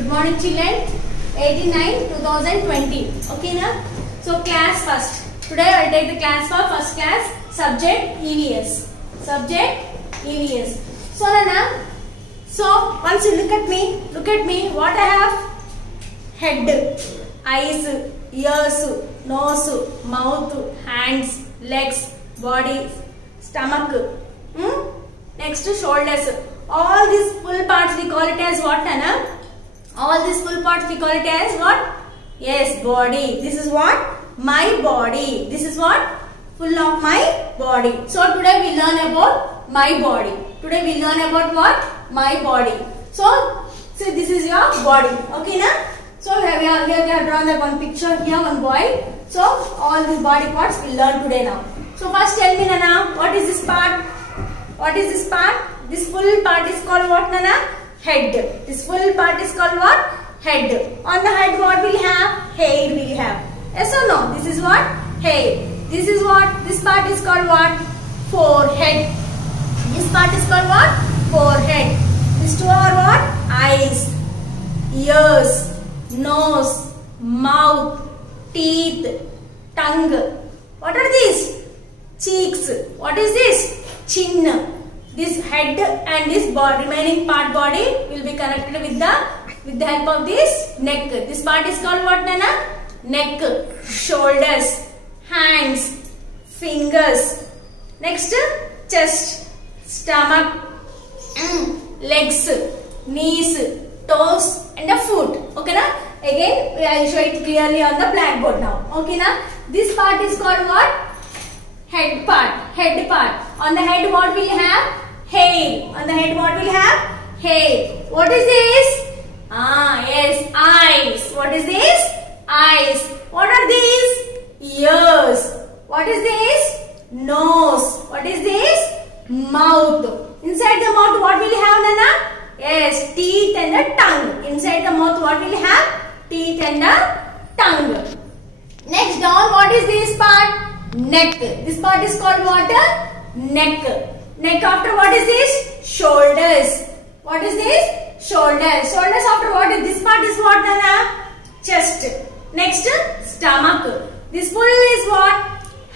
Good morning children. 18/9/2020. Okay na? So class first. Today I will take the class for first class subject EVS. Subject EVS. So Nana, so once you look at me. What I have? Head, eyes, ears, nose, mouth, hands, legs, body, stomach. Next shoulders. All these full parts we call it as what, Nana? All these full parts we call it as what? Yes, body. This is what? My body. This is what? Full of my body. So today we learn about my body. Today we learn about what? My body. So this is your body. Okay, na? So here we have drawn that one picture here, one boy. So all these body parts we learn today now. So first tell me, Nana, what is this part? What is this part? This full part is called what, Nana? Head. This full part is called what? Head. On the head what will have? Hair will have. Yes or no? This is what? Hair. This is what? This part is called what? Forehead. This part is called what? Forehead. These two are what? Eyes, ears, nose, mouth, teeth, tongue. What are these? Cheeks. What is this? Chin. This head and this remaining part body will be connected with the help of this neck. This part is called what, Nana? Neck, shoulders, hands, fingers. Next, chest, stomach, legs, knees, toes and the foot. Okay, na? Again, I will show it clearly on the blackboard now. Okay, na? This part is called what? Head part. Head part. On the head what will have? Hair. On the head what will have? Hair. What is this? Yes, eyes. What is this? Eyes. What are these? Ears. What is this? Nose. What is this? Mouth. Inside the mouth what will have, Nana? Yes, teeth and the tongue. Inside the mouth what will have? Teeth and the tongue. Next down what is this part? Neck. This part is called what? Neck. Neck after what is this? Shoulders. What is this? Shoulders. Shoulders after what is this part is what, Nana? Chest. Next, stomach. This full is what?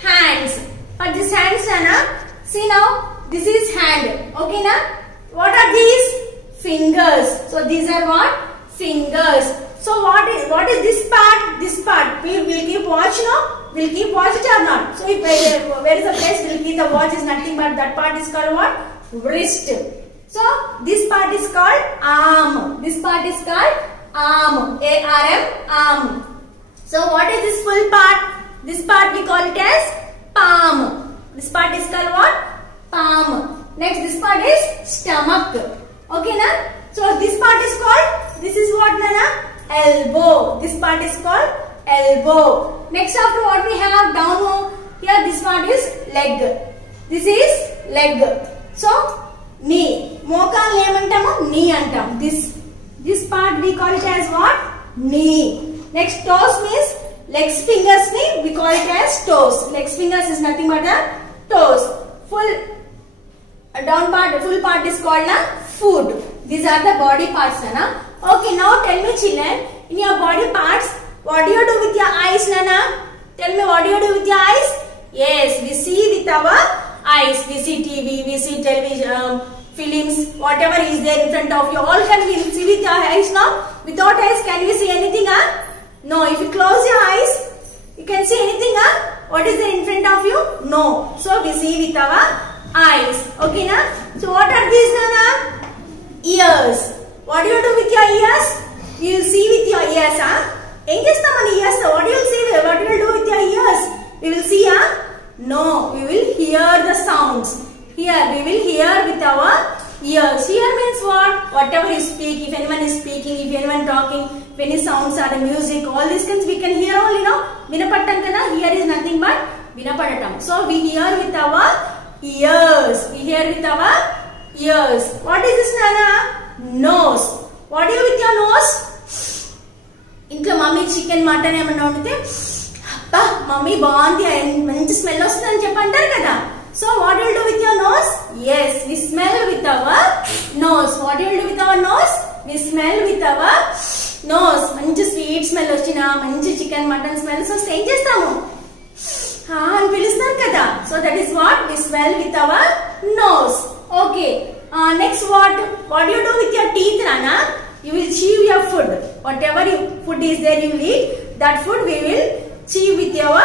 Hands. But this hands, Nana, see now, this is hand. Okay, na? What are these? Fingers. So these are what? Fingers. So what is this part? This part. We will keep watch, no? We'll keep watch it or not? So if where is the place we'll keep the watch is nothing but that part is called what? Wrist. So this part is called arm. This part is called arm. A-R-M, arm. So what is this full part? This part we call it as palm. This part is called what? Palm. Next this part is stomach. Okay, na? So this part is called, this is what, Nana? Elbow. This part is called elbow. Next after what we have down here, this part is leg. This is leg. So knee. Mokal emantamu? Knee antam. This part we call it as what? Knee. Next toes means legs fingers ni we call it as toes. Legs fingers is nothing but the toes. Full down part, full part is called foot. These are the body parts, Nana. Okay, now tell me children, in your body parts, what do you do with your eyes, Nana? Tell me, what do you do with your eyes? Yes, we see with our eyes. We see TV, we see television, films, whatever is there in front of you. All can we see with your eyes now? Without eyes, can we see anything? No. If you close your eyes, you can see anything? What is there in front of you? No. So we see with our eyes. Okay, na? So what are these, Nana? Ears. What do you do with your ears? You will see with your ears, ears. What do you see? What will do with your ears? We will see, No, we will hear the sounds. Here, we will hear with our ears. Hear means what? Whatever you speak, if anyone is speaking, if anyone talking, if any sounds are the music, all these things we can hear only, no? Vinapattankana, here is nothing but Vinapadatam. So we hear with our ears. We hear with our ears. What is this, Nana? Nose. What do you do with your nose? ఇంట్లో mummy chicken mutton ఏమన్నా వండితే అబ్బా mummy బాగుంది మంచి smell వస్తుందని చెప్పి అంటారు కదా. So what do you do with your nose? Yes, we smell with our nose. What do you do with our nose? we smell with our nose. Manchi sweet smell ochina, manchi chicken mutton smell. So stay chestamu. And pilustar kada. So that is what we smell with our nose. Okay. Next what do you do with your teeth, Nana? You will chew your food. Whatever food is there you will eat, that food we will chew with your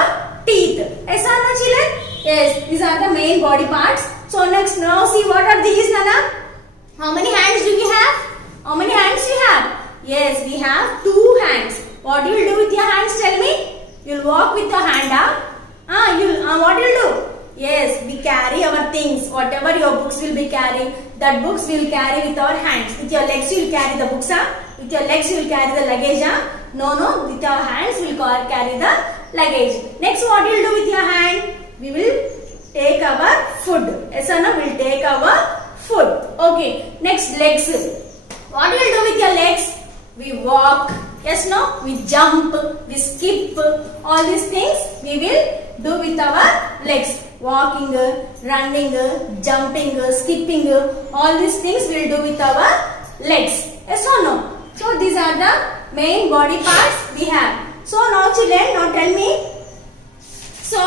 teeth. Yes or no, children? Yes, these are the main body parts. So next, now see what are these, Nana? How many hands do we have? How many hands do you have? Yes, we have 2 hands. What you will do with your hands? Tell me. You will walk with your hand up. What you will do? Yes, we carry our things. Whatever your books will be carrying, that books we will carry with our hands. With your legs you will carry the books. With your legs you will carry the luggage. No. With our hands we will carry the luggage. Next, what you will do with your hand? We will take our food. Yes or no? We will take our food. Okay. Next, legs. What you will do with your legs? We walk. Yes, no? We jump. We skip. All these things we will do with our legs. Walking, running, jumping, skipping. All these things we will do with our legs. Yes or no? So these are the main body parts we have. So now children, now tell me. So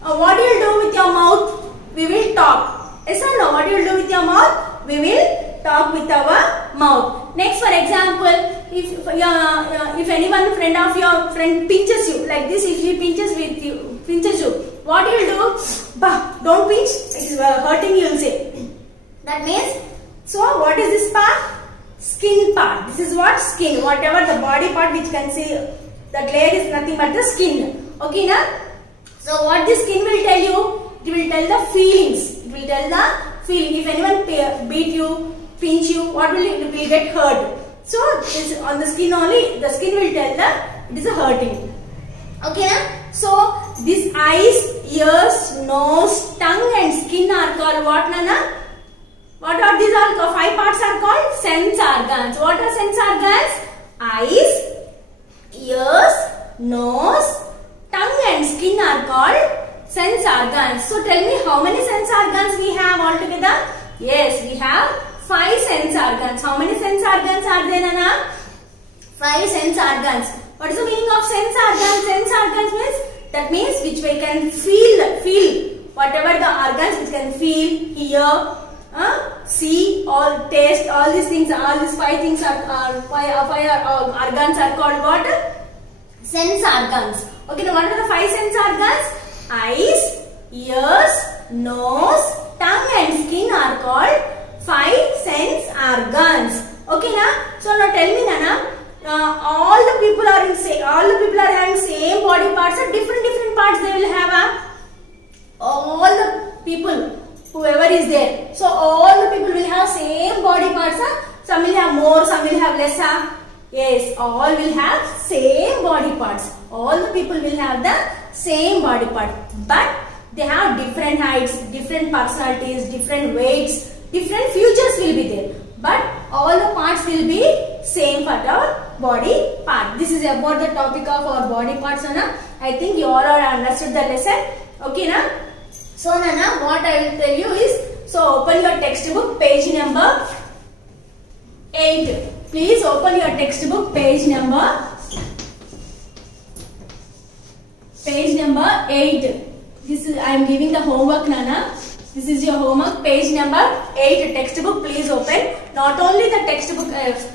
what do you do with your mouth? We will talk. Yes or no? What do you do with your mouth? We will talk with our mouth. Next, for example, if anyone friend of your friend pinches you like this, if he pinches you, what you will do? Bah, don't pinch. It is hurting. You will say. That means. So what is this part? Skin part. This is what skin. Whatever the body part which can see, that layer is nothing but the skin. Okay, na? So what this skin will tell you? It will tell the feelings. It will tell the feeling. If anyone beat you, pinch you, what will it will get hurt? So this on the skin only. The skin will tell that it is a hurting. Okay, na? So these eyes, ears, nose, tongue, and skin are called what, Nana? What are these all? 5 parts are called sense organs. What are sense organs? Eyes, ears, nose, tongue and skin are called sense organs. So tell me how many sense organs we have altogether? Yes, we have 5 sense organs. How many sense organs are there, Nana? 5 sense organs. What is the meaning of sense organs? Sense organs means, that means which we can feel. Whatever the organs which can feel, hear, see, all taste, all these things, all these 5 things are organs are called what? Sense organs. Okay, now what are the 5 sense organs? Eyes, ears, nose, tongue and skin are called 5 sense organs. Okay, na? So now tell me, Nana, all the people are having same body parts or different parts they will have. All the people, whoever is there. So all the people will have same body parts. Some will have more, some will have less. Yes, all will have same body parts. All the people will have the same body part. But they have different heights, different personalities, different weights, different futures will be there. But all the parts will be same for our body part. This is about the topic of our body parts, Nana. I think you all are understood the lesson. Okay, na? So, Nana, what I will tell you is, so open your textbook, page number 8. Please open your textbook, page number 8. This is, I am giving the homework, Nana. This is your homework, page number 8 textbook. Please open. Not only the textbook,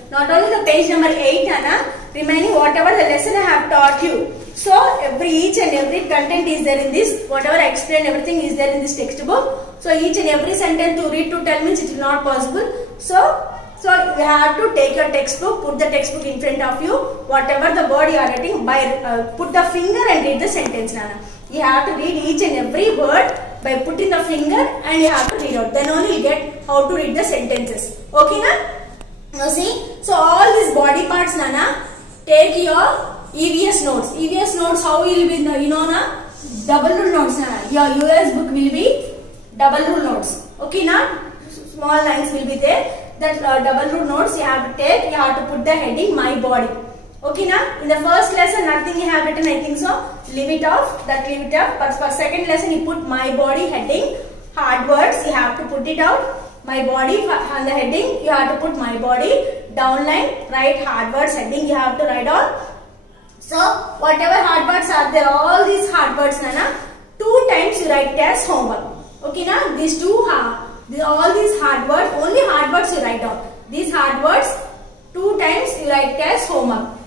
not only the page number 8, Nana. Remaining whatever the lesson I have taught you. So each and every content is there in this. Whatever I explained, everything is there in this textbook. So each and every sentence to read to tell means it is not possible. So you have to take your textbook, put the textbook in front of you. Whatever the word you are writing, put the finger and read the sentence, Nana. You have to read each and every word by putting the finger and you have to read out. Then only you get how to read the sentences. Okay, na? Now see, so all these body parts, Nana, take your EVS notes. EVS notes, how will be, you know, na? Double rule notes, Nana. Your US book will be double rule notes. Okay, na? Small lines will be there. That double rule notes you have to take. You have to put the heading my body. Okay, na? In the first lesson, nothing you have written, I think so. Leave it off. That leave it off. But for second lesson, you put my body heading. Hard words, you have to put it out. My body on the heading, you have to put my body. downline, write hard words heading you have to write on. So whatever hard words are there, all these hard words Nana, 2 times you write as homework. Okay na? These all these hard words, only hard words you write down. These hard words 2 times you write as homework.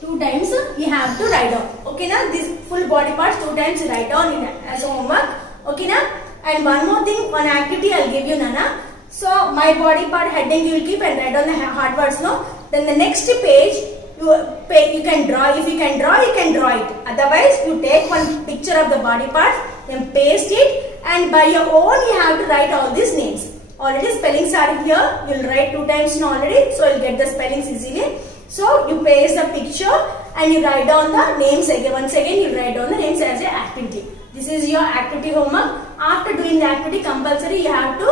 Two times you have to write down. Okay na? This full body parts 2 times you write down as homework. Okay na? And one more thing, one activity I'll give you Nana. So my body part heading you will keep and write down the hard words. No. Then the next page you can draw. If you can draw, you can draw it. Otherwise, you take one picture of the body parts, then paste it, and by your own you have to write all these names. Already spellings are here. You will write 2 times already, so you'll get the spellings easily. So you paste the picture and you write down the names again. Once again, you write down the names as an activity. This is your activity homework. After doing the activity, compulsory you have to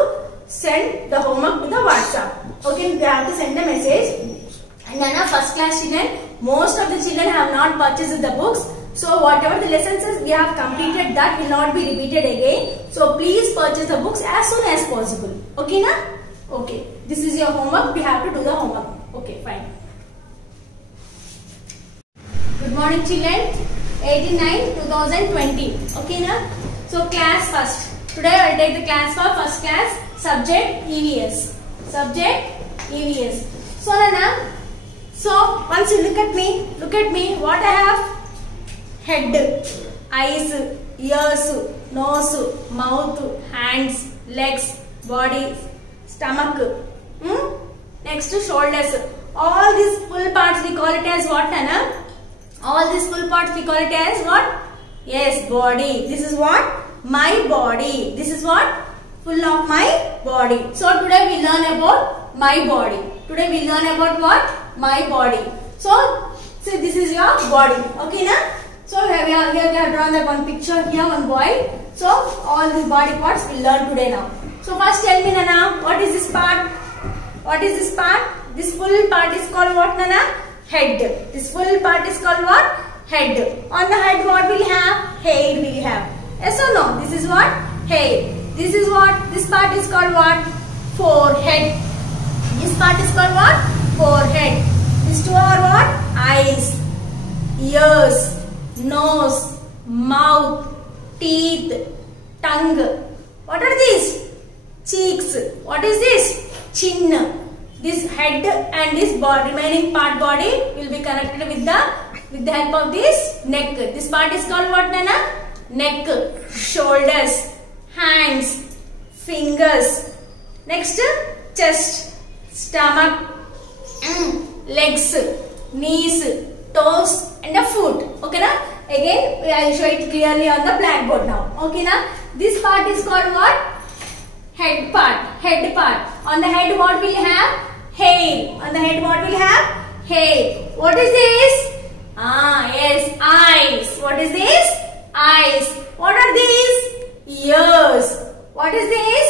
send the homework to the WhatsApp. Okay, you have to send a message. And then first class children, most of the children have not purchased the books. So whatever the lessons we have completed, that will not be repeated again. So please purchase the books as soon as possible. Okay na? Okay. This is your homework. We have to do the homework. Okay, fine. Good morning children. 18/9/2020. Okay na? So class first. Today I will take the class for first class. Subject EVS. Subject EVS. So Nana. So once you look at me, what I have? Head, eyes, ears, nose, mouth, hands, legs, body, stomach. Next shoulders. All these full parts we call it as what, Nana? All these full parts we call it as what? Yes, body. This is what? My body. This is what? Full of my body. So today we learn about my body. Today we learn about what? My body. So this is your body. Okay na? So here we have drawn that one picture here, one boy. So all these body parts we learn today now. So first tell me Nana, what is this part? What is this part? This full part is called what Nana? Head. This full part is called what? Head. On the head what will have? Hair will have. Yes or no? This is what? Hair. This is what? This part is called what? Forehead. This part is called what? Forehead. These two are what? Eyes, ears, nose, mouth, teeth, tongue. What are these? Cheeks. What is this? Chin. This head and this remaining part body will be connected with the help of this neck. This part is called what Nana? Neck, shoulders, hands, fingers. Next, chest, stomach, legs, knees, toes and the foot. Okay na? Again I will show it clearly on the blackboard now. Okay na? This part is called what? Head part. Head part. On the head what will have? Hair. On the head what will have? Hair. What is this? Yes, eyes. What is this? Eyes. What are these? Ears. What is this?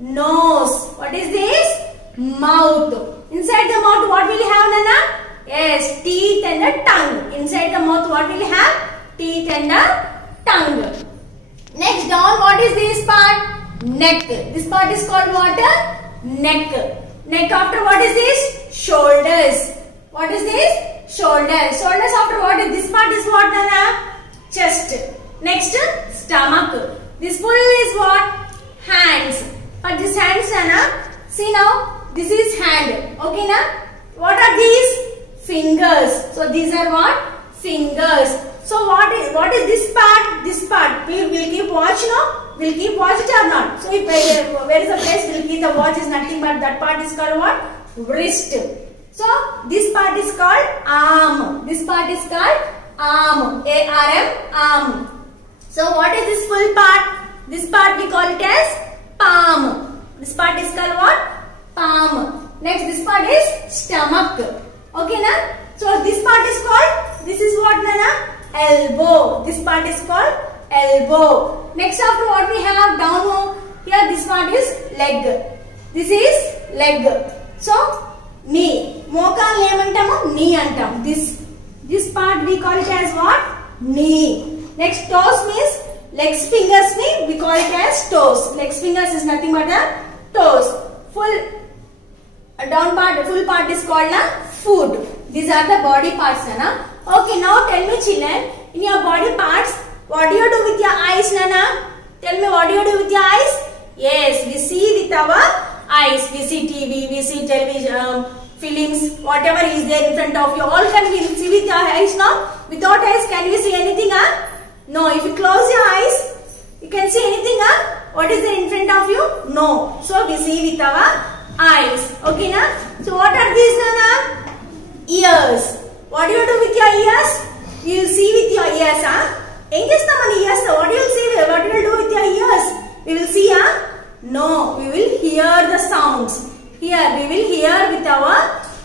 Nose. What is this? Mouth. Inside the mouth what will have Nana? Yes, teeth and the tongue. Inside the mouth what will have? Teeth and the tongue. Next down what is this part? Neck. This part is called what? Neck. Neck after what is this? Shoulders. What is this? Shoulders. Shoulders after what is this part is what Nana? Chest. Next stomach. This full is what? Hands. But this hands Nana. See now. This is hand. Okay na? What are these? Fingers. So these are what? Fingers. So what is this part? This part. We will keep watch no? We'll keep watch it or not? So if where is the place? We'll keep the watch is nothing but that part is called what? Wrist. So this part is called arm. This part is called arm. A-R-M, arm. So what is this full part? This part we call it as palm. This part is called what? Palm. Next this part is stomach. Okay na? So this part is called, this is what Nana? Elbow. This part is called elbow. Next after what we have down here, this part is leg. This is leg. So knee. Mokal emantamu? Knee antam. This part we call it as what? Knee. Next toes means legs fingers ni we call it as toes. Legs fingers is nothing but the toes. Full down part, full part is called the foot. These are the body parts, Nana. Okay, now tell me children, in your body parts, what do you do with your eyes, Nana? Tell me, what do you do with your eyes? Yes, we see with our eyes. We see TV, we see television, films, whatever is there in front of you. All can we see with your eyes now? Without eyes, can we see anything? No. If you close your eyes, you can see anything. What is there in front of you? No. So we see with our eyes. Okay, na? So what are these, Nana? Ears. What do you do with your ears? You will see with your ears, What do you see? What do you do with your ears? We will see, No, we will hear the sounds. Here, we will hear with our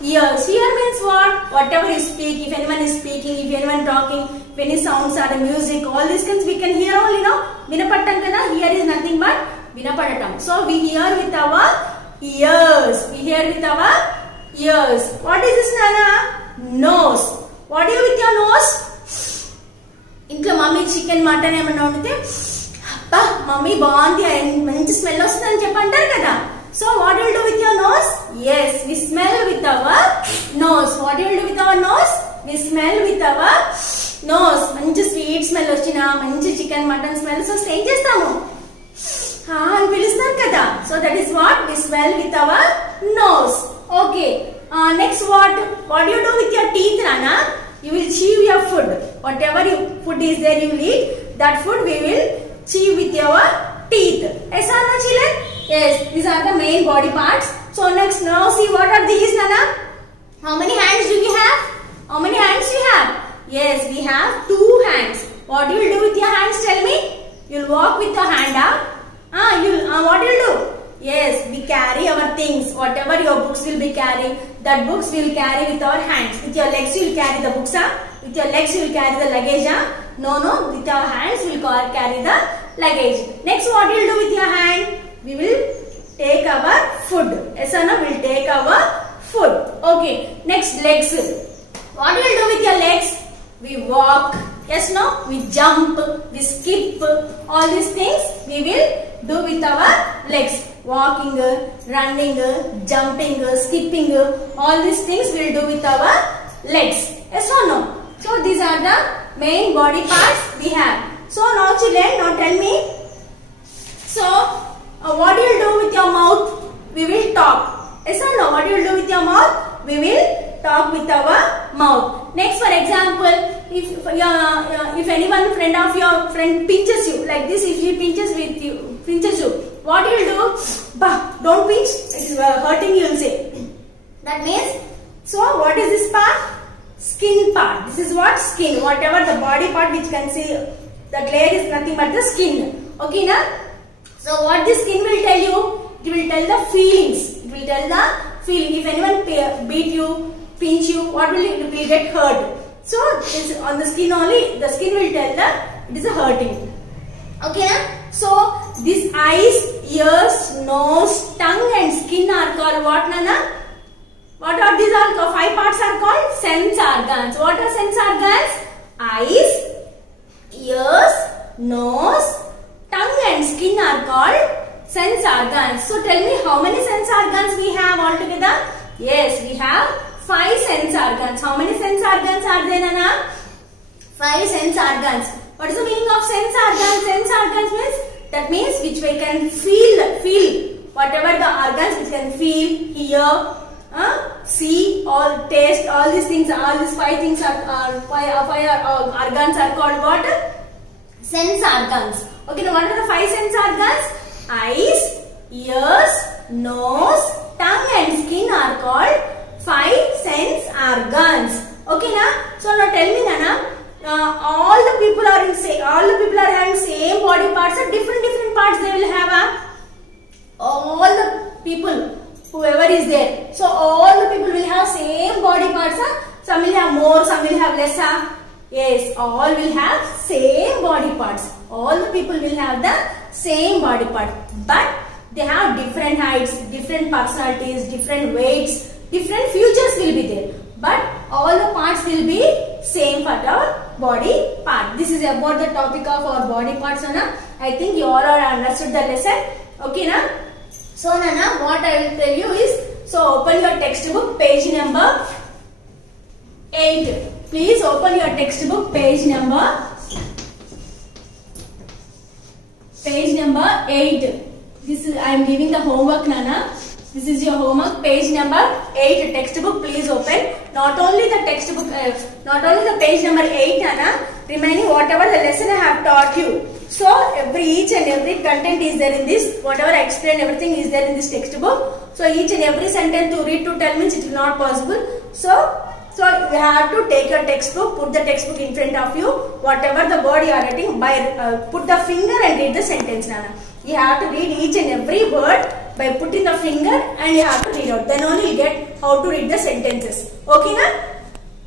ears. Hear means what? Whatever you speak, if anyone is speaking, if anyone talking, if any sounds are the music, all these things we can hear only, no? Vinapattankana, here is nothing but Vinapadatam. So, we hear with our ears. We hear with our ears. What is this, Nana? Nose. What do you with your nose? Intlo mummy chicken mutton ఏమన్నా వండితే అబ్బా mummy బాగుంది మంచి smell వస్తుందని చెప్పి అంటారు కదా. So what do you do with your nose? Yes, we smell with our nose. What do you do with our nose? We smell with our nose. మంచి స్వీట్ స్మెల్ వచ్చినా మంచి చికెన్ మటన్ స్మెల్స్ వస్తే ఏం చేస్తాము? అని పిలుస్తాం కదా. So that is what we smell with our nose. Okay. Next what do you do with your teeth, Nana? You will chew your food. Whatever food is there you will eat, that food we will chew with your teeth. Yes or no, children? Yes, these are the main body parts. So next, now see what are these, Nana? How many hands do we have? How many hands do you have? Yes, we have 2 hands. What do you do with your hands? Tell me. You'll walk with your hand up. What do you do? Yes, we carry our things. Whatever your books will be carrying, that books we will carry with our hands. With your legs you will carry the books. With your legs you will carry the luggage. No. With our hands we will carry the luggage. Next, what you will do with your hand? We will take our food. Yes or no? We will take our food. Okay. Next, legs. What you will do with your legs? We walk. Yes, no? We jump. We skip. All these things we will do with our legs. Walking, running, jumping, skipping. All these things we will do with our legs. Yes or no? So these are the main body parts we have. So now children, now tell me. So what do you do with your mouth? We will talk. Yes or no? What do you do with your mouth? We will talk with our mouth. Next, for example, if anyone friend of your friend pinches you like this, if he pinches you, what do you do? Bah, don't pinch. It is hurting. You will say. That means. So what is this part? Skin part. This is what? Skin. Whatever the body part which can see, that layer is nothing but the skin. Okay, na? So what this skin will tell you? It will tell the feelings. It will tell the feeling. If anyone beat you, pinch you, what will you? You will get hurt. So it's on the skin only. The skin will tell that it is a hurting. Okay, na? So these eyes, ears, nose, tongue and skin are called what, Nana? What are these all? 5 parts are called sense organs. What are sense organs? Eyes, ears, nose, tongue and skin are called sense organs. So tell me, how many sense organs we have altogether? Yes, we have 5 sense organs. How many sense organs are there, Nana? 5 sense organs. What is the meaning of sense organs? Sense organs means, that means which we can feel whatever the organs which can feel, hear, see, all taste, all these things, all these 5 things are organs are called what? Sense organs. Okay, now what are the 5 sense organs? Eyes, ears, nose, tongue and skin are called 5 sense organs. Okay, na? So now tell me, Nana, all the people are having same body parts or different parts they will have. All the people, whoever is there. So all the people will have same body parts. Some will have more, some will have less. Yes, all will have same body parts. All the people will have the same body part. But they have different heights, different personalities, different weights, different futures will be there. But all the parts will be same for our body part. This is about the topic of our body parts, Nana. I think you all are understood the lesson. Okay, na? So, Nana, what I will tell you is, so open your textbook, page number 8. Please open your textbook, page number 8. This is, I am giving the homework, Nana. This is your homework, page number 8 textbook. Please open. Not only the textbook, not only the page number 8, Nana. Remaining whatever the lesson I have taught you. So each and every content is there in this. Whatever I explained, everything is there in this textbook. So each and every sentence to read to tell means it is not possible. So you have to take your textbook, put the textbook in front of you. Whatever the word you are writing, put the finger and read the sentence, Nana. You have to read each and every word by putting the finger and you have to read out. Then only you get how to read the sentences. Okay, na?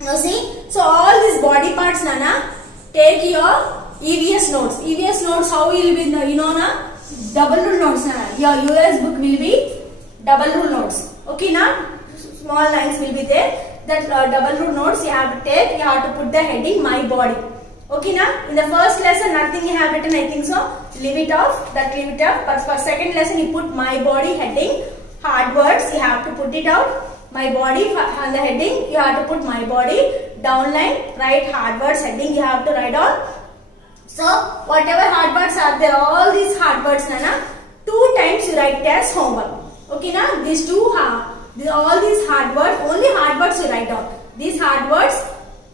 Now see, so all these body parts, Nana, take your EVS notes. EVS notes, how will be, you know, na? Double rule notes, Nana. Your US book will be double rule notes. Okay, na? Small lines will be there. That double rule notes you have to take. You have to put the heading my body. Okay, na? In the first lesson, nothing you have written, I think so. Leave it off. Leave it off. But for second lesson, you put my body heading. Hard words, you have to put it out. My body on the heading, you have to put my body. Downline, write hard words heading, you have to write on. So, whatever hard words are there, all these hard words, Nana, 2 times you write as homework. Okay, na? These all these hard words, only hard words you write down. These hard words,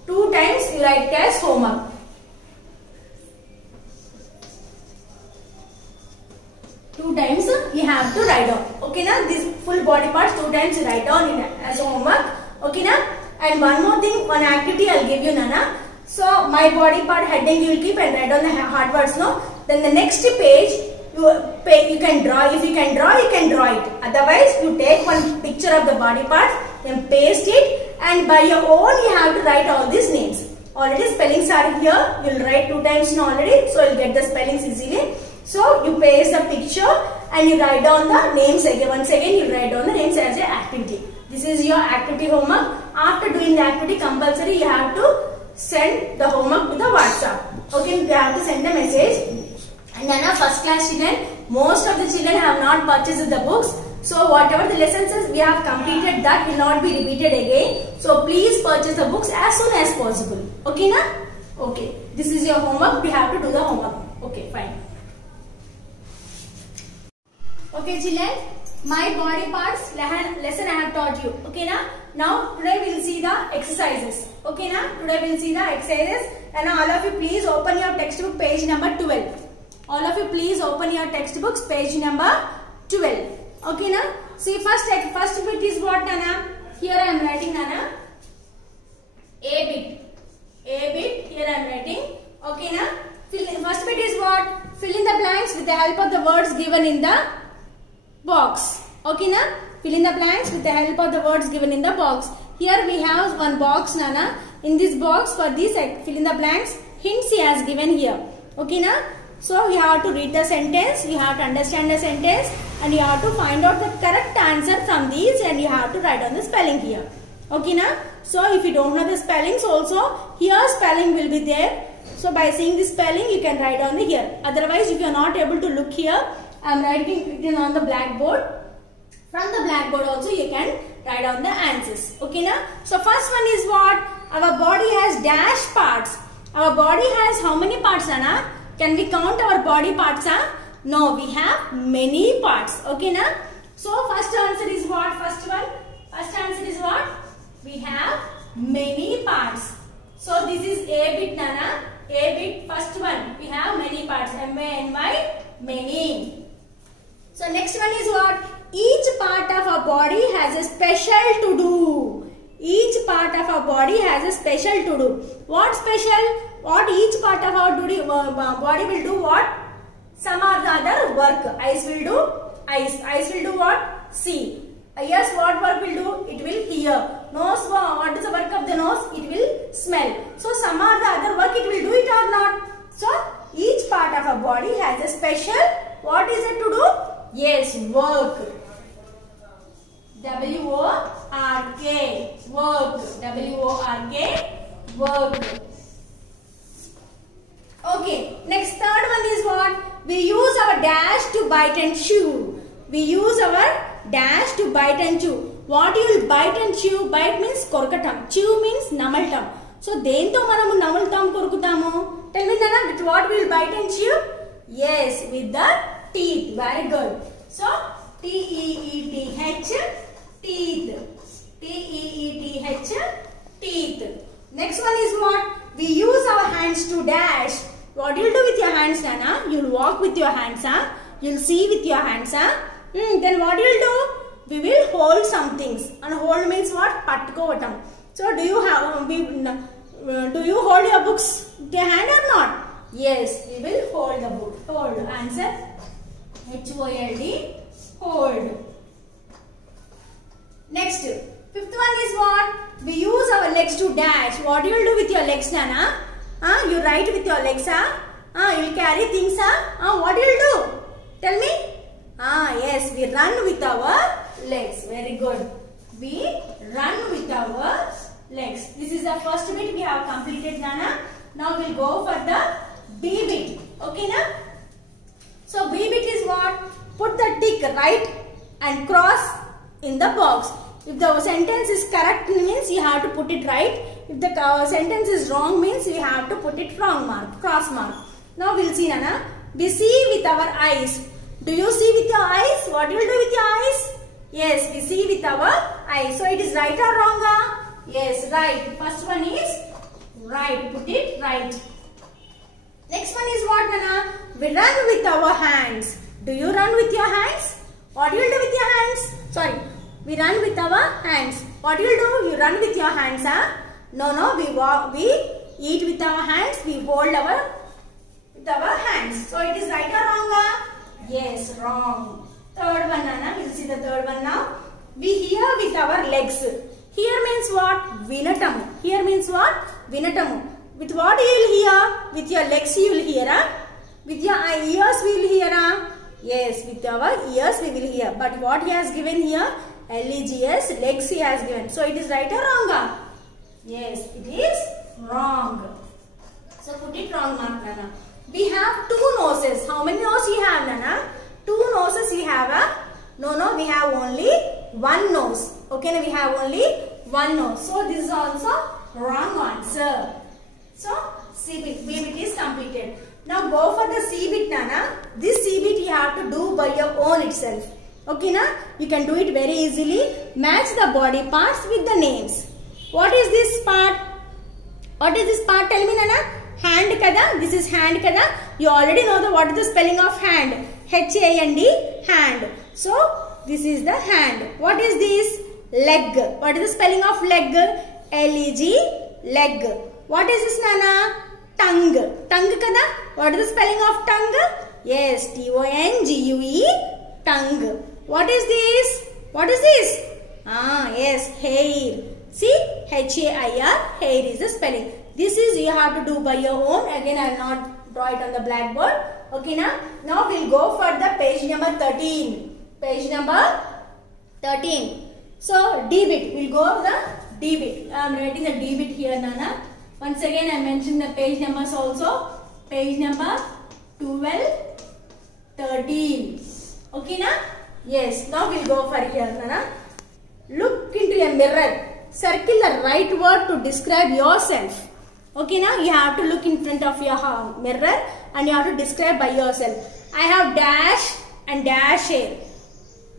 2 times you write as homework. 2 times you have to write down. Okay, na? These full body parts 2 times you write down as homework. Okay, na? And one more thing, one activity I'll give you, Nana. So my body part heading you will keep and write down the hard words, no? Then the next page you can draw. If you can draw, you can draw it. Otherwise, you take one picture of the body part, then paste it, and by your own you have to write all these names. Already spellings are here. You will write 2 times now already, so you will get the spellings easily. So you paste the picture and you write down the names again. Once again, you write down the names as an activity. This is your activity homework. After doing the activity, compulsory you have to send the homework to the WhatsApp. Okay, you have to send the message. And then first class children, most of the children have not purchased the books. So whatever the lessons we have completed, that will not be repeated again. So please purchase the books as soon as possible. Okay, na? Okay. This is your homework. We have to do the homework. Okay, fine. Okay, children. My body parts lesson I have taught you. Okay, na? Now today we will see the exercises. Okay, na? Today we will see the exercises. And now all of you please open your textbook page number 12. All of you please open your textbooks page number 12. Okay, na? See, first bit is what, Nana? Here I am writing, Nana. A bit. A bit. Here I am writing. Okay, na? First bit is what? Fill in the blanks with the help of the words given in the box. Okay, na? Fill in the blanks with the help of the words given in the box. Here we have one box, Nana. In this box, for this fill in the blanks, hints he has given here. Okay, na? So you have to read the sentence, you have to understand the sentence, and you have to find out the correct answer from these, and you have to write down the spelling here. Okay, na? So if you don't know the spellings also, here spelling will be there. So by seeing the spelling, you can write down the here. Otherwise, if you are not able to look here, I am writing it on the blackboard. From the blackboard also, you can write down the answers. Okay, na? So first one is what? Our body has dash parts. Our body has how many parts, Anna? Can we count our body parts? No, we have many parts. Okay, na? So first answer is what? First one. First answer is what? We have many parts. So this is A bit, Nana. A bit, first one. We have many parts. M-A-N-Y, many. So next one is what? Each part of our body has a special to do. Each part of our body has a special to do. What special? What each part of our body will do what? Some or the other work. Eyes will do eyes. Eyes will do what? See. Ears what work will do? It will hear. Nose, what is the work of the nose? It will smell. So some or the other work it will do it or not. So each part of our body has a special, what is it to do? Yes, work. W-O-R-K. Work. W-O-R-K. Work. is what? We use our dash to bite and chew. We use our dash to bite and chew. What you will bite and chew? Bite means korkatam. Chew means namaltam. So, dento manamu namaltam korkutamu. Tell me, Nana, with what we will bite and chew? Yes, with the teeth. Very good. So, T-E-E-T-H, teeth. T-E-E-T-H, teeth. Next one is what? We use our hands to dash. What you will do with your hands, Nana? You will walk with your hands, huh? You will see with your hands, huh? Then what you will do? We will hold some things. And hold means what? Pattukovatam. So, do you hold your books with your hand or not? Yes, we will hold the book. Hold. Answer H-O-L-D. Hold. Next, fifth one is what? We use our legs to dash. What you will do with your legs, Nana? You write with your legs, you will carry things, what you will do? Tell me. Yes, we run with our legs. Very good. We run with our legs. This is the first bit we have completed, Nana. Now we will go for the B bit. Okay, na? So B bit is what? Put the tick right and cross in the box. If the sentence is correct means you have to put it right. If the sentence is wrong means you have to put it wrong mark, cross mark. Now we will see, Nana. We see with our eyes. Do you see with your eyes? What you will do with your eyes? Yes, we see with our eyes. So it is right or wrong? Yes, right. First one is right. Put it right. Next one is what, Nana? We run with our hands. Do you run with your hands? What you will do with your hands? Sorry. We run with our hands. What you will do? You run with your hands, No, we walk, we eat with our hands, we hold with our hands. So it is right or wrong? Yes, wrong. Third one, Nana. We will see the third one now. We hear with our legs. Hear means what? Vinatamu. Hear means what? Vinatamu. With what you will hear? With your legs you will hear. With your ears we will hear. Yes, with our ears we will hear. But what he has given here? L-E-G-S, legs he has given. So it is right or wrong? Yes, it is wrong. So put it wrong mark, Nana. We have two noses. How many noses you have, Nana? Two noses you have. No, we have only one nose. Okay, we have only one nose. So this is also wrong answer. So C bit, B bit is completed. Now go for the C bit, Nana. This C bit you have to do by your own itself. Okay, na? You can do it very easily. Match the body parts with the names. What is this part? What is this part? Tell me, Nana. Hand kada. This is hand kada. You already know what is the spelling of hand. H-A-N-D, hand. So, this is the hand. What is this? Leg. What is the spelling of leg? L-E-G, leg. What is this, Nana? Tongue. Tongue kada. What is the spelling of tongue? Yes, T-O-N-G-U-E, tongue. What is this? What is this? Yes, hair. See, H-A-I-R, hair is the spelling. This is you have to do by your own. Again, I will not draw it on the blackboard. Okay, now we will go for the page number 13. Page number 13. So, D bit. We will go for the D bit. I am writing the D bit here, Nana. Once again, I mentioned the page numbers also. Page number 12, 13. Okay, na? Yes. Now we will go for here, Nana. Look into a mirror. Circle the right word to describe yourself. Okay, now you have to look in front of your mirror and you have to describe by yourself. I have dash and dash hair.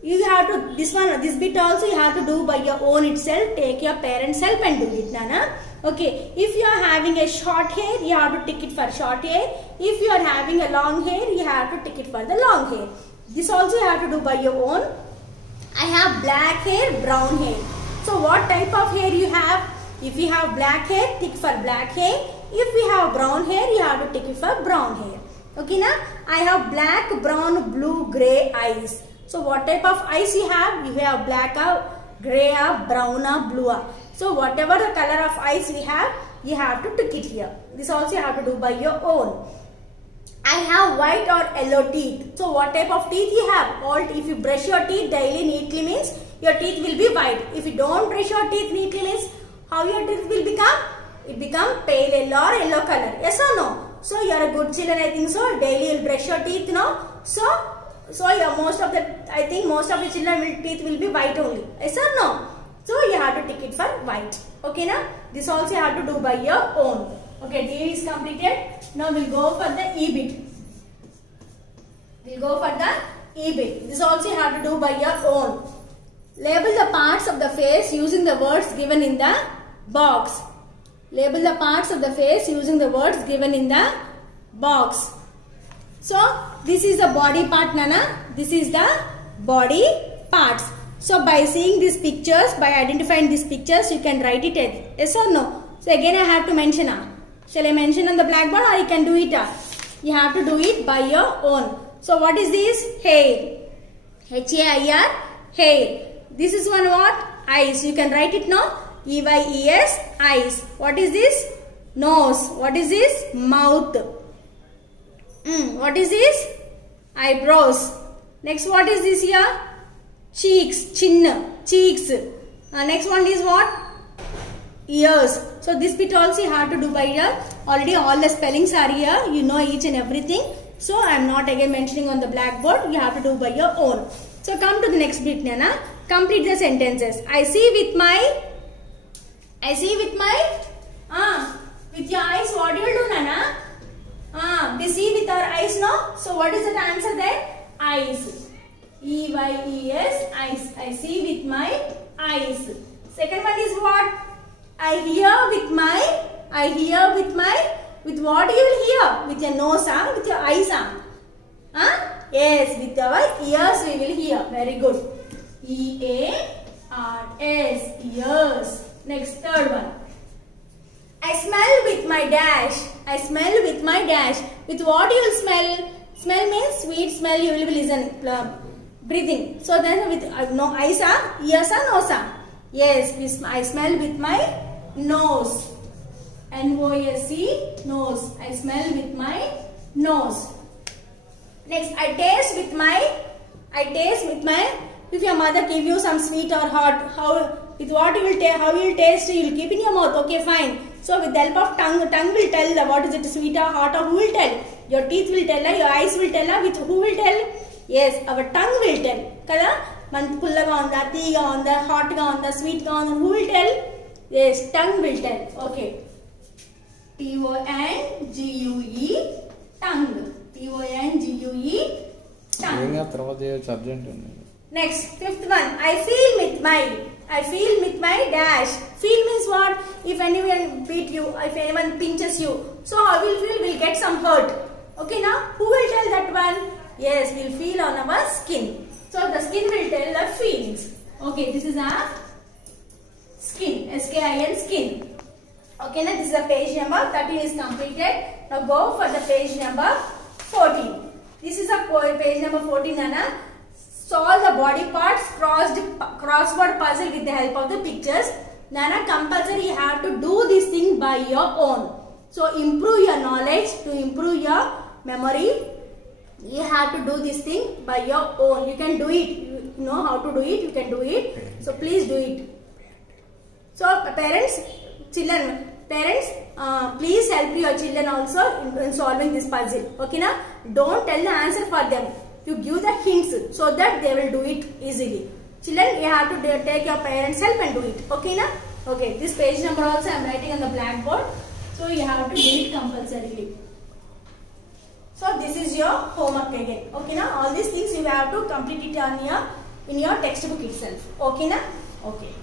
You have to, this bit also you have to do by your own itself. Take your parents' help and do it, Nana. Okay, if you are having a short hair, you have to tick it for short hair. If you are having a long hair, you have to tick it for the long hair. This also you have to do by your own. I have black hair, brown hair. So what type of hair you have? If you have black hair, tick for black hair. If you have brown hair, you have to tick it for brown hair. Okay, na? I have black, brown, blue, grey eyes. So what type of eyes you have? You have black, grey, brown, blue. So whatever the color of eyes we have, you have to tick it here. This also you have to do by your own. I have white or yellow teeth. So what type of teeth you have? If you brush your teeth daily neatly means your teeth will be white. If you don't brush your teeth neatly means how your teeth will become? It become pale yellow or yellow color. Yes or no? So you are a good children, I think so. Daily you'll brush your teeth, no? So yeah, most of the children teeth will be white only. Yes or no? So you have to tick it for white. Okay, na? This also you have to do by your own. Okay, D is completed. Now we'll go for the E bit. We'll go for the E bit. This also you have to do by your own. Label the parts of the face using the words given in the box. Label the parts of the face using the words given in the box. So this is the body part, Nana. This is the body parts. So by seeing these pictures, by identifying these pictures, you can write it as yes or no. So again I have to mention. Shall I mention on the blackboard or you can do it? You have to do it by your own. So what is this? Hair. H-A-I-R. Hair. This is one what? Eyes. You can write it now. E-Y-E-S. Eyes. What is this? Nose. What is this? Mouth. What is this? Eyebrows. Next, what is this here? Cheeks. Chin. Cheeks. Next one is what? Ears. So this bit also you have to do by ear. Already all the spellings are here. You know each and everything. So I am not again mentioning on the blackboard. You have to do by your own. So come to the next bit, Nana. Complete the sentences. I see with my. With your eyes, what you will do, Nana? We see with our eyes, no? So what is the answer there? Eyes. E-Y-E-S. Eyes. I see with my eyes. Second one is what? I hear with my. With what you will hear? With your nose, with your eyes, Yes, with our ears we will hear. Very good. E-A-R-S. Ears. Next, third one. I smell with my dash. I smell with my dash. With what you will smell? Smell means sweet smell. You will be breathing. So then with no eyes, ears, nose. Yes, I smell with my nose. N-O-S-E. Nose. I smell with my nose. Next, I taste with my. If your mother give you some sweet or hot, how you will taste? You will keep in your mouth. Okay, fine. So with the help of tongue will tell what is it, sweet or hot, or who will tell? Your teeth will tell, your eyes will tell, with who will tell? Yes, our tongue will tell. Kada? Man pullaga onda, teega onda, hot ga onda, sweet ga onda, who will tell? Yes, tongue will tell. Okay. T-O-N-G-U-E, tongue. T-O-N-G-U-E, tongue. Next, fifth one. I feel with my dash. Feel means what? If anyone beat you, if anyone pinches you, so how will feel? We'll get some hurt. Okay, now who will tell that one? Yes, we'll feel on our skin. So the skin will tell the feelings. Okay, this is our skin. S-K-I-N, skin. Okay, now this is the page number 13 is completed. Now go for the page number 14. This is a page number 14, Nana. Solve the body parts crossword puzzle with the help of the pictures. Nana, compulsory you have to do this thing by your own. So improve your knowledge, to improve your memory. You have to do this thing by your own. You can do it. You know how to do it. You can do it. So please do it. So parents, please help your children also in solving this puzzle. Okay, na? Don't tell the answer for them. You give the hints so that they will do it easily. Children, you have to take your parents' help and do it. Okay, na? Okay, this page number also I am writing on the blackboard. So you have to do it compulsorily. So this is your homework again. Okay, na? All these things you have to complete it in your textbook itself. Okay, na? Okay.